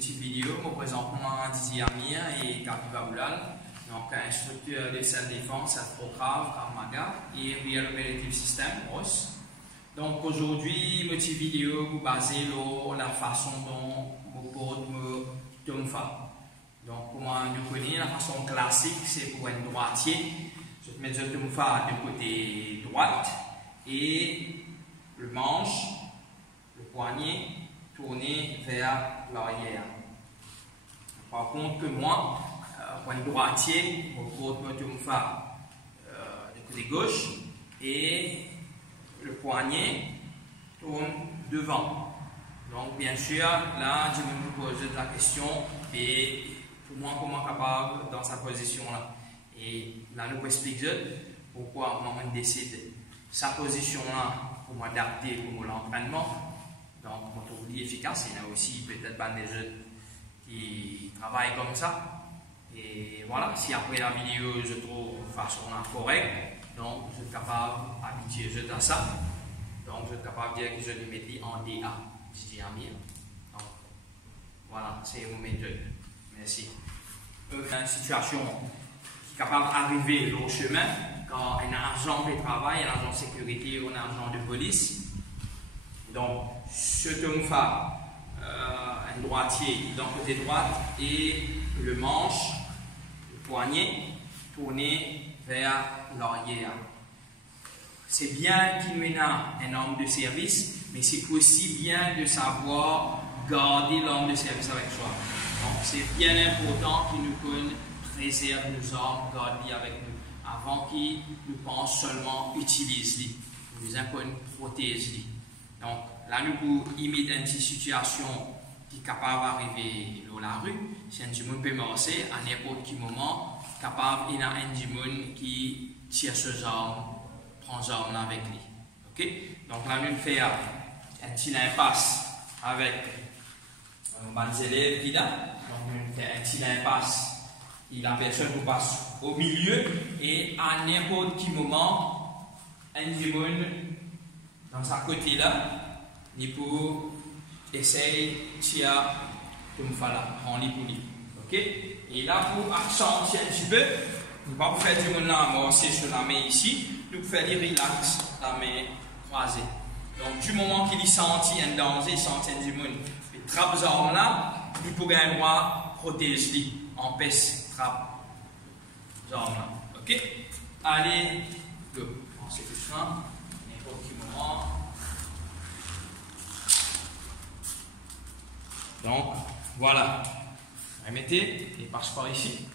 petite vidéo. Je me présente moi Didier Amir et Kapiba Boulal, donc instructeur de self-défense, self-proclave, Karmaga et Real Operative System, ROS. Donc aujourd'hui, petite vidéo basée sur la façon dont je porte me tomfa. Donc pour moi, nous connaissons la façon classique, c'est pour un droitier. Je te mets le tomfa de côté droite et le manche, le poignet tourné vers l'arrière. Par contre que moi, pour un droitier, je porte mon tomfa de côté gauche et le poignet tourne devant. Donc bien sûr, là je me pose la question et pour moi comment capable dans sa position là. Et là nous expliquons pourquoi moi on décide sa position là pour m'adapter pour l'entraînement. Donc on trouve efficace. Il y en a aussi peut-être des jeunes qui travaillent comme ça. Et voilà, si après la vidéo je trouve façon correcte, donc je suis capable d'habituer à ça. Donc je suis capable de dire que je le mets en DA. Didier Amir. Donc voilà, c'est une méthode. Merci. Une situation qui est capable d'arriver au chemin quand un agent de travail, un agent de sécurité ou un agent de police. Donc, ce tomfa, un droitier dans le côté droit et le manche, le poignet tourné vers l'arrière. C'est bien qu'il y ait un homme de service, mais c'est aussi bien de savoir garder l'homme de service avec soi. Donc, c'est bien important qu'il nous préserve nos armes, garde-les avec nous, avant qu'il nous pense seulement utilise-les. Nous avons protège-les. Donc, là, nous pouvons imiter une situation qui est capable d'arriver dans la rue. Si un monde peut marcher à n'importe quel moment, capable, il y a un monde qui tire ses armes, prend ses armes avec lui. Okay? Donc, là, nous faisons un petit impasse avec les élèves qui là. Donc, nous faisons un petit impasse. Et la personne nous passe au milieu et à n'importe quel moment, un monde dans sa côté là, il peut essayer de tirer comme ça là, en lit pour lit. Ok? Et là, pour accentuer un petit peu, nous ne pouvons pas faire du monde là, amorcer sur la main ici, nous pouvons faire du relax, la main croisée. Donc, du moment qu'il sentit un danger, il sentit du monde, il trappe les armes là, il peut gagner un droit, protège lui, empêche, trappe les armes là. Ok? Allez, go. On se touche là. Donc, voilà. Remettez et passe par ici.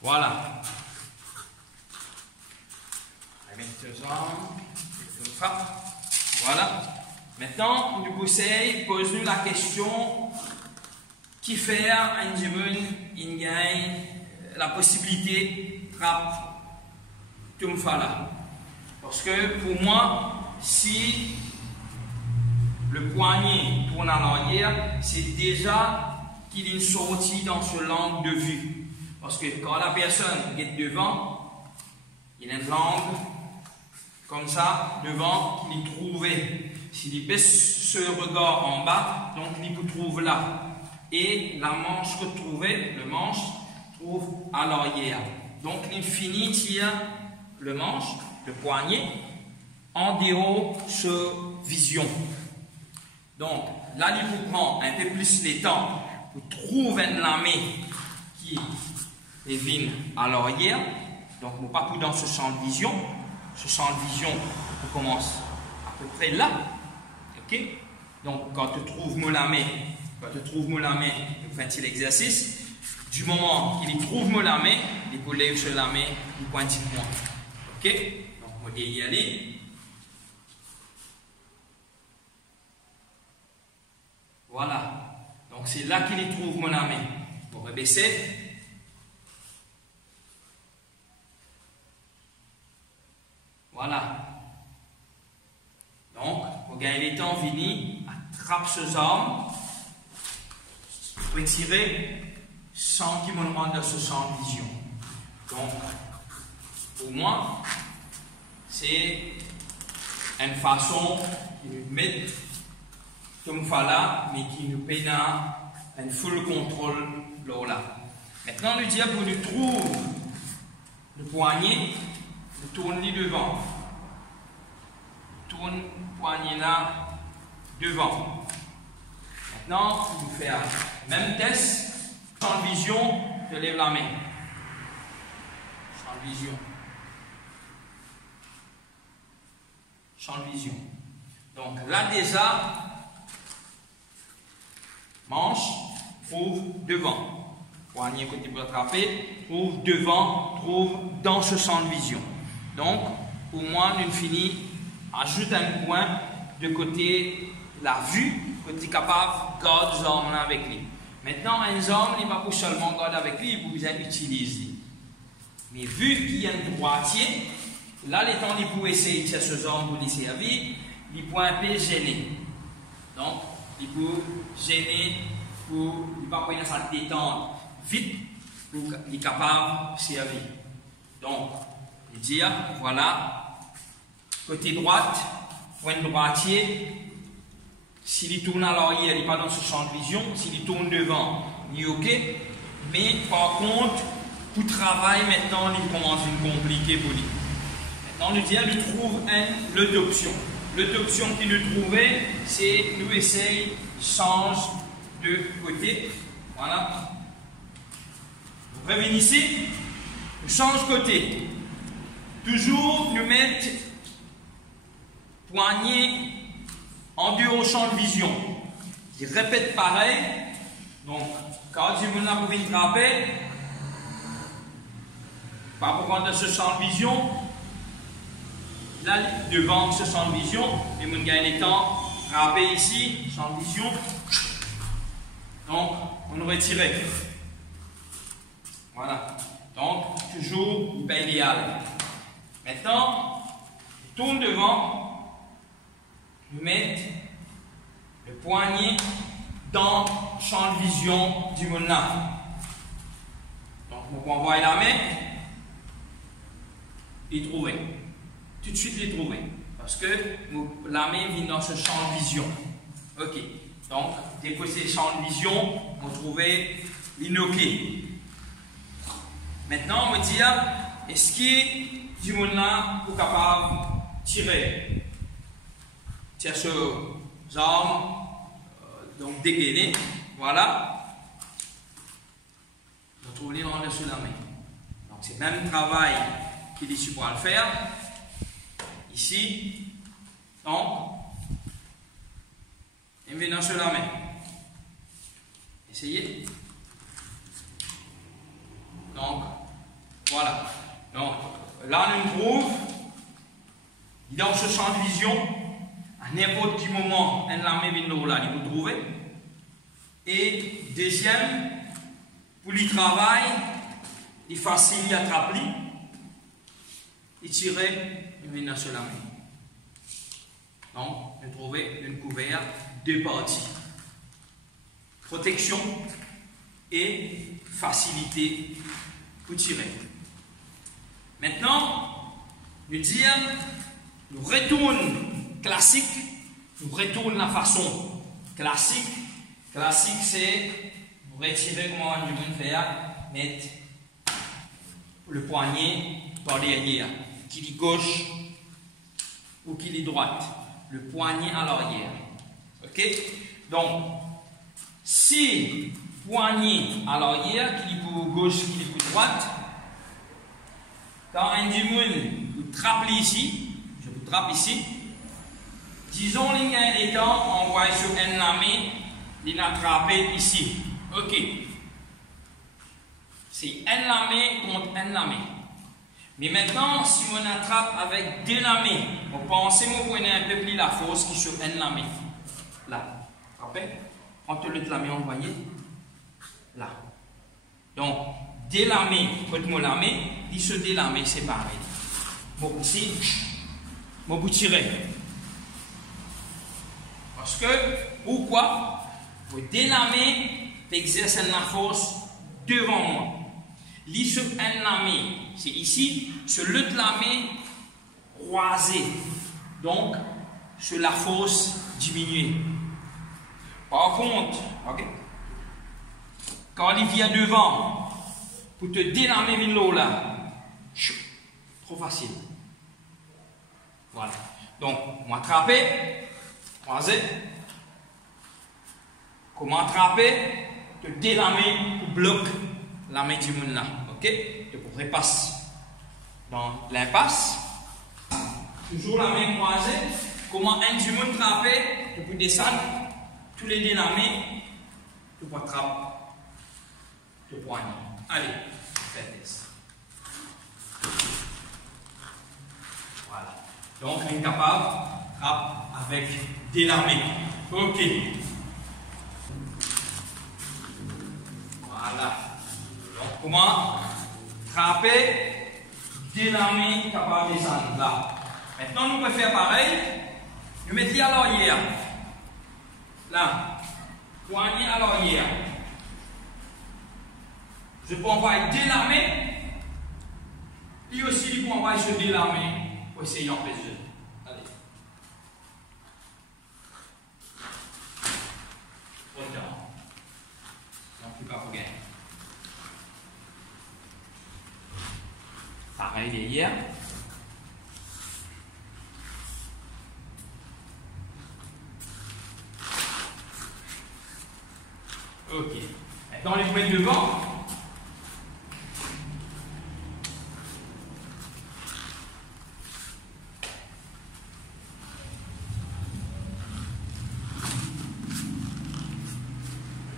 Voilà. Remettez aux armes. Voilà. Maintenant, nous conseillons, pose-nous la question qui fait un dimanche, il gagne la possibilité de frapper tout là. Parce que pour moi, si le poignet tourne à l'arrière, c'est déjà qu'il est sorti dans ce langue de vue. Parce que quand la personne est devant, il y a une langue comme ça, devant, qu'il est trouvé. S'il baisse ce regard en bas, donc il peut trouver là. Et la manche retrouvée, le manche, trouve à l'arrière. Donc l'infini tire le manche, le poignet, en dehors de vision. Donc là, il vous prend un peu plus le temps pour trouver une lame qui est à l'arrière. Donc nous pas tout dans ce champ de vision. Ce champ de vision, on commence à peu près là. Ok? Donc quand tu trouves mon lame, quand tu trouves mon lame, tu fais un petit exercice. Du moment qu'il trouve mon lame, il peut lever sur la main, il pointe un point. Ok? Donc, on va y aller. Voilà. Donc, c'est là qu'il trouve mon lame. On va baisser. Voilà. Donc, on gagne les temps finis, attrape ses armes, retirer sans qu'il me rende dans ce champ de vision. Donc, pour moi, c'est une façon qui nous met comme là, mais qui nous permet un full contrôle là. Maintenant, nous disons pour nous trouver le poignet, nous tournons devant. Tourne le poignet là devant. Maintenant, nous faisons le même test. Champ de vision, je lève la main. Champ de vision. Champ de vision. Donc là déjà, manche, trouve devant. Poignet côté pour attraper, trouve devant, trouve dans ce champ de vision. Donc, au moins, nous finissons, ajoute un point de côté la vue, côté capable de garder les armes avec lui. Maintenant, un arme, il ne va pas seulement garder avec lui, il peut utiliser. Mais vu qu'il y a un droitier, là, les temps, il peut essayer de faire ce arme pour lui servir, il peut un peu gêner. Donc, il peut gêner pour ne pas prendre sa détente vite pour qu'il soit capable de servir. Donc, il dit, voilà, côté droite, point droitier, s'il tourne à l'arrière, il n'est pas dans ce champ de vision, s'il tourne devant, il est OK, mais par contre, pour travail maintenant, il commence à être compliqué pour lui. Maintenant, nous disons, nous trouve l'autre option. L'autre option qu'il nous trouvait, c'est nous essayer de changer de côté. Voilà. Nous revenons ici, nous change de côté. Toujours nous mettre poignet en dehors au champ de vision. Il répète pareil. Donc, quand tu veux la venir frapper, par rapport à ce champ de vision, là, devant ce champ de vision, et mon gars est temps, frapper ici, champ de vision. Donc, on aurait tiré. Voilà. Donc, toujours pas idéal. Maintenant, je tourne devant, je mets le poignet dans le champ de vision du mona. Donc, on peut envoyer la main et trouver. Tout de suite, les trouver. Parce que la main vient dans ce champ de vision. OK. Donc, dès que c'est le champ de vision, on va trouver l'inoqué. Maintenant, on va dire, est-ce que du monde là est capable de tirer? Tiens, sur les armes, donc dégainer. Voilà. On trouve les mains sur la main. Donc, c'est le même travail qu'il est supposé le faire. Ici. Donc, et maintenant sur la main. Essayez. Donc, voilà. Donc, là, on trouve, dans ce champ de vision, à n'importe quel moment, on la met là, il vous trouver. Et deuxième, pour le travail, il est facile à attraper, il tire, il vient sur la main. Donc, on trouve une couverture, deux parties. Protection et facilité pour tirer. Maintenant, nous disons, nous retourne classique, nous retourne la façon classique. Classique, c'est vous retirer comment on peut faire, mettre le poignet par derrière, qu'il est gauche ou qu'il est droite. Le poignet à l'arrière. OK? Donc, si poignet à l'arrière, qu'il est pour gauche, qu'il est pour droite, quand un dimoun vous trappe ici, je vous trappe ici, disons qu'il y a des temps, on voit sur un lame, il a attrapé ici. OK. C'est un lame contre un lame. Mais maintenant, si on attrape avec deux lames, on pense que vous prenez un peu plus la force qui sur une lame. Là. Rappelez? Entre l'autre lame, on voit là. Donc, deux lames contre mon lame, ils se deux lames séparés. Bon, ici, je vais tirer. Parce que, pourquoi? Vous deux lames exercent la force devant moi. Li sur un lame, c'est ici, sur l'autre lame, croiser. Donc, sur la force diminuée. Par contre, ok, quand il vient devant, pour te délamer l'eau là, trop facile. Voilà. Donc, on attraper, croiser. Comment attraper, te délamer pour bloquer la main du monde là. Ok? Tu pourrais passer dans l'impasse. Toujours la main croisée. Comment un du monde attraper, tu peux descendre, tous les délamer, tu peux attraper, tu peux poigner. Allez, faites ça. Voilà. Donc, incapable, frappe avec délamé. Ok. Voilà. Donc, comment frapper, délamer, capable de descendre là. Maintenant, nous pouvons faire pareil. Nous mettons à l'arrière. Là. Poignet à l'arrière. Je peux envoyer délamer. Et aussi, je peux envoyer se délamer pour essayer d'empêcher. Allez. Autant. Donc, il ne peut pas gagner. Pareil derrière. Ok. Maintenant, les mettre devant.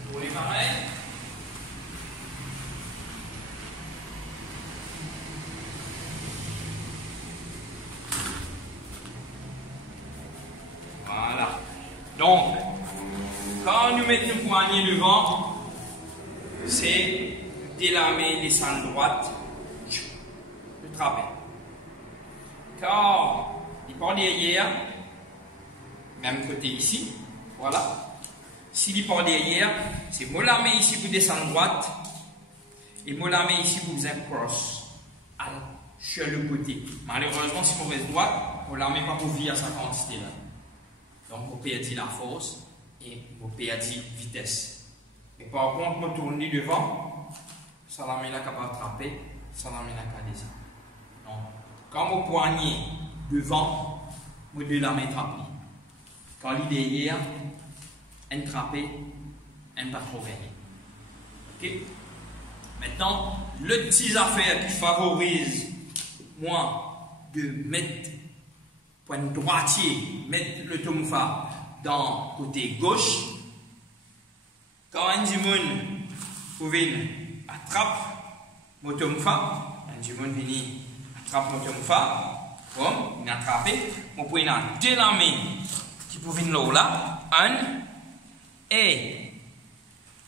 Pour les pareils. Voilà. Donc, quand nous mettons le poignet devant, c'est délamer, descendre droite, le trapé. Quand il part derrière, même côté ici, voilà. S'il part derrière, c'est molamé ici pour descendre droite et molamé ici pour vous cross sur le côté. Malheureusement, si vous reste droite, molamé pas pour virer sa quantité là. Donc, vous perdez la force et vous perdez vitesse. Mais par contre, vous tournez devant, ça la met là capable de trapper, ça la met là capable de descendre. Donc, quand vous poignez devant, vous devez la main trapper. Quand il est derrière, un trapper, un pas trop gagné. Ok? Maintenant, le petit affaire qui favorise moi de mettre point droitier, mettre le tomfa dans le côté gauche. Quand un monde pouvait attraper mon tomfa, un monde vient attraper mon tomfa, bon, il a attrapé, mon point a délamé qui pouvait là, un, et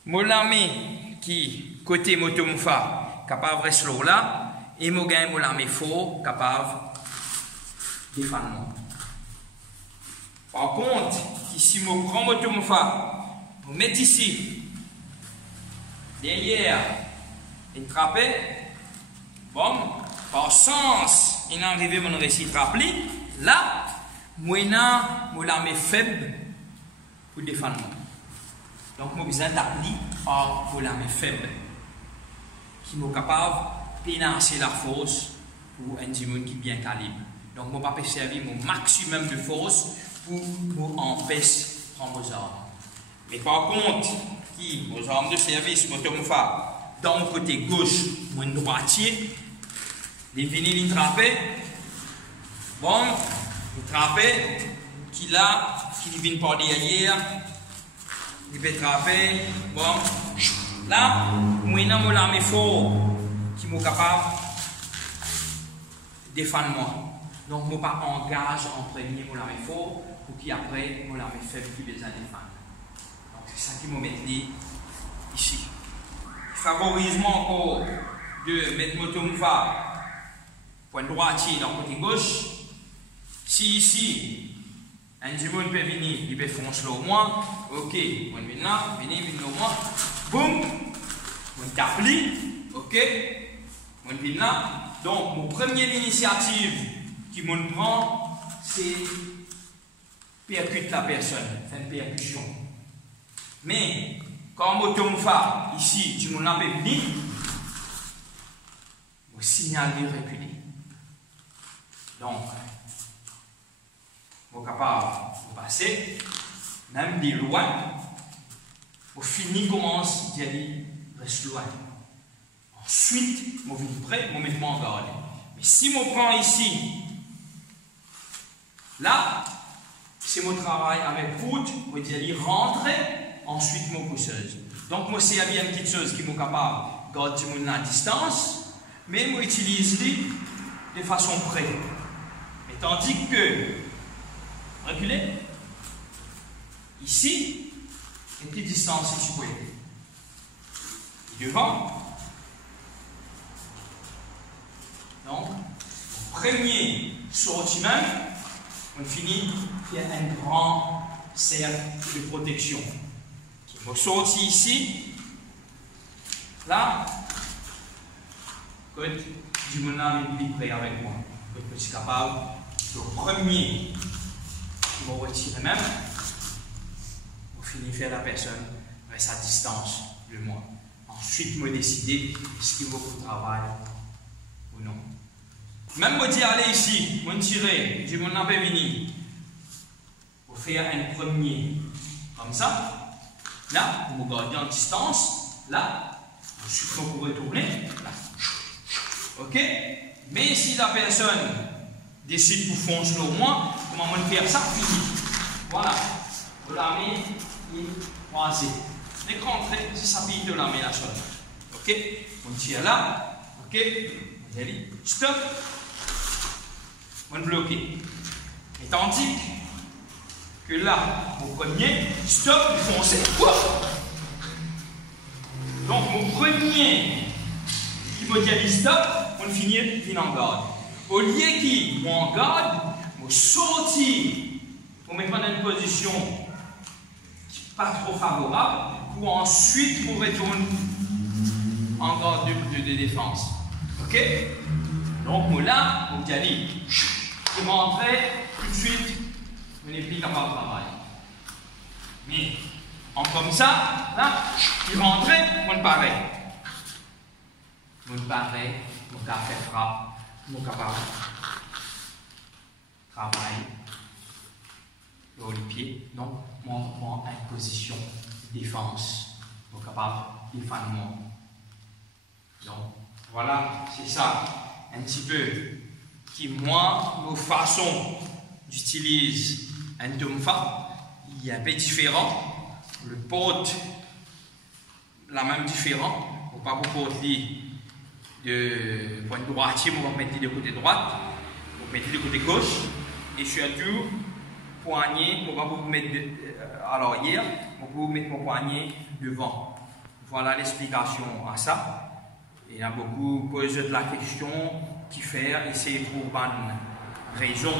mon lamé qui côté mon tomfa capable de rester là, et mon gain mon lamé fort capable défendre. Par contre, ici, je prends mon tomfa, je mets ici, derrière, et trapper, bon, par sens, il est arrivé mon récit trapper, là, moi, je la mets faible pour défendre. Donc, je besoin d'appeler pour la mets faible, qui est capable de pénancer la force pour un diamant qui est bien calibre. Donc, je ne peux pas servir mon maximum de force pour empêcher de prendre vos armes. Mais par contre, qui, vos armes de service, mon tomfa, dans mon côté gauche, mon droitier, les vinyles trapés, bon, les trapés, qui là, qui viennent par derrière, il peut trapper, bon, là, moi, je suis l'armée fort, qui est capable de défendre moi. Donc, je ne pas engage en premier mon armée fort pour qu'après, mon armée faible qui besoin de défendre. Donc, c'est ça qui me met ici. Favorise moi encore de mettre mon tomfa point droitier dans le côté gauche. Si ici, un diamant peut venir, il peut foncer au moins. Ok, on vient là, venez au moins. Boum, on tape lui. Ok, on vient là. Donc, mon première initiative qui me prend, c'est percute la personne, fait une percussion. Mais quand je tombe ici, tu me l'as venu, le signal de reculer. Donc, vous êtes capable de passer, même de loin, au fini commence d'y aller, reste loin. Ensuite, je viens près, je mets en garde. Mais si je prends ici, là, c'est mon travail avec route, je vais aller rentrer, ensuite mon pousseuse. Donc, moi, c'est bien une petite chose qui est capable de garder la distance, mais je utilise de façon près. Mais tandis que, reculez, ici, une petite distance si tu peux. Devant. Donc, premier sortie même, on finit par un grand cercle de protection. On sort ici, là, quand je me mets près avec moi, je suis capable, le premier, je me retire même, pour finir faire la personne reste à distance de moi. Ensuite, je décider est-ce qu'il vaut pour le travail ou non. Même je dis allez ici, je tirer, je me n'ai venu pour faire un premier comme ça. Là, vous me gardez en distance. Là, ensuite vous pouvez tourner. Là. Ok? Mais si la personne décide pour foncer sur moi, comment on faire ça? Fini. Voilà. Vous la mettez et croisez. L'écran très, c'est ça pique de la main la chose. Ok? On tire là. Ok? On dit stop. On bloque. Et tandis que là, au premier, stop, foncez. Donc, mon premier qui me dit stop, on finit en garde. Au lieu qui en garde, on sortit, on met dans une position qui n'est pas trop favorable, pour ensuite on retourne en garde de défense. Ok? Donc, moi là, on dit je vais rentrer tout de suite. On n'est plus capable de travailler. Mais, en comme ça, là, il rentrait, on paraît. On paraît, on fait frappe, on capable de travailler. Sur les pieds, donc, on prend une position de défense. On est capable de défendre moi. Donc, voilà, c'est ça, un petit peu, qui, moi, nos façons d'utiliser un tumfa, il est un peu différent. Le porte, la même différent. On ne va pas porter de point droitier, on va mettre de côté droite, on va mettre de côté gauche, et surtout, poignet, on va vous mettre à l'arrière, on va vous mettre mon poignet devant. Voilà l'explication à ça. Il y a beaucoup posé de la question qui fait, et c'est pour une raison.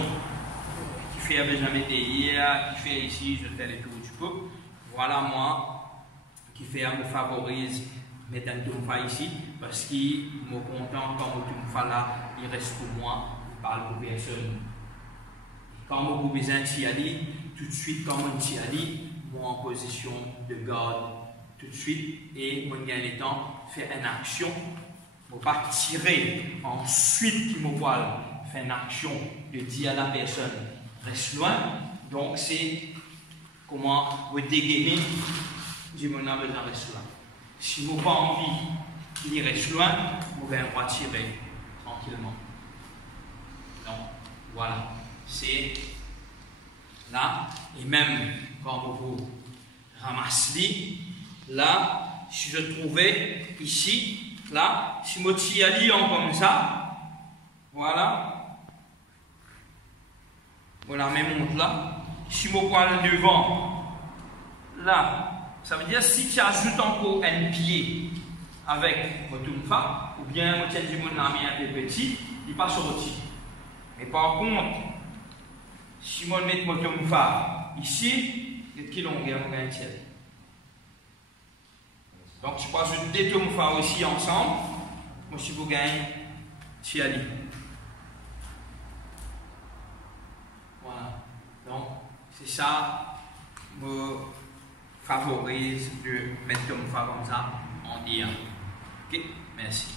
Qui fait besoin de hier, qui fait ici, je fais le tour du coup. Voilà moi, qui fait me favorise mettre un tumfa ici, parce qu'il me content quand le tumfa là, il reste pour moi, il parle pour personne. Quand je besoin d'y aller, tout de suite, quand je y aller, je suis en position de garde tout de suite, et je gagne le temps, faire une action, je ne pas tirer, ensuite qu'il me voit faire une action de dire à la personne reste loin, donc c'est comment vous dégainer, je m'en ai besoin de rester loin. Si vous n'avez pas envie qu'il reste loin, vous pouvez retirer tranquillement. Donc voilà, c'est là, et même quand vous ramassez, là, si je trouvais ici, là, si je tire à Lyon comme ça, voilà. Voilà, mes montres là. Si je poil devant, là, ça veut dire si tu ajoutes encore un pied avec votre tumfa, ou bien vous tiens mon ami un peu petit, il passe sorti. Mais par contre, si je mets mon tumfa ici, il y a qui longueur on gagne. Donc tu peux ajouter deux tumfa aussi ensemble, moi si vous gagnez, tu as dit. C'est ça, me favorise de mettre comme ça en dire. Ok, merci.